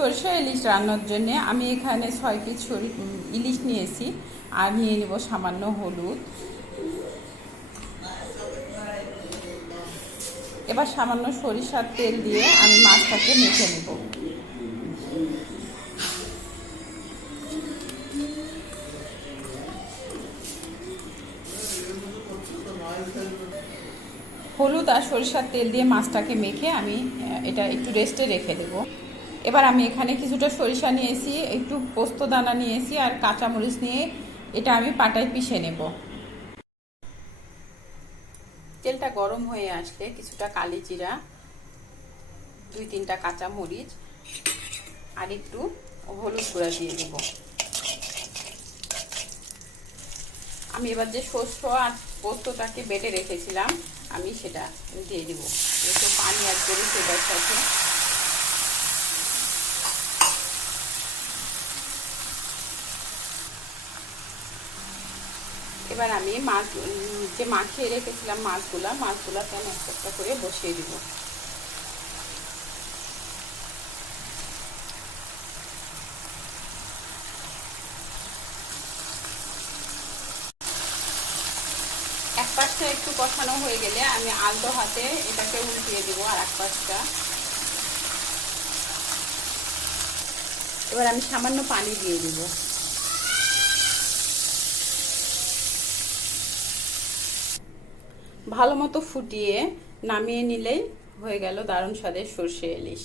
সরষে ইলিশ রান্নার জন্য আমি এখানে 6 পিস ইলিশ নিয়েছি আর নিয়ে নেব সামান্য হলুদ। এবার সামান্য সরিষার তেল দিয়ে আমি মাছটাকে মেখে নেব। হলুদ আর সরিষার তেল দিয়ে মাছটাকে মেখে আমি এটা একটু রেস্টে রেখে দেব। এবার আমি এখানে কিছুটা সরিষা নিয়েছি, একটু পোস্ত দানা নিয়েছি আর কাঁচামরিচ নিয়ে এটা আমি পাটায় পিষে নেব। তেলটা গরম হয়ে আসলে কিছুটা কালি জিরা, 2-3টা কাঁচামরিচ আর একটু হলুদ গুঁড়া দিয়ে দেব। আমি এবার যে শস্য আর পোস্তটাকে বেটে রেখেছিলাম আমি সেটা দিয়ে দেব। একটু পানি অ্যাড করে সেটার সাথে এবার আমি মাছ যে মাখিয়ে রেখেছিলাম মাছগুলাকে আমি একটা করে বসিয়ে দিব। এক পাশটা একটু কষানো হয়ে গেলে আমি আলতো হাতে এটাকে উল্টিয়ে দিব আর এক পাশটা। এবার আমি সামান্য পানি দিয়ে দিব। ভালো মতো ফুটিয়ে নামিয়ে নিলেই হয়ে গেল দারুণ স্বাদের সরষে ইলিশ।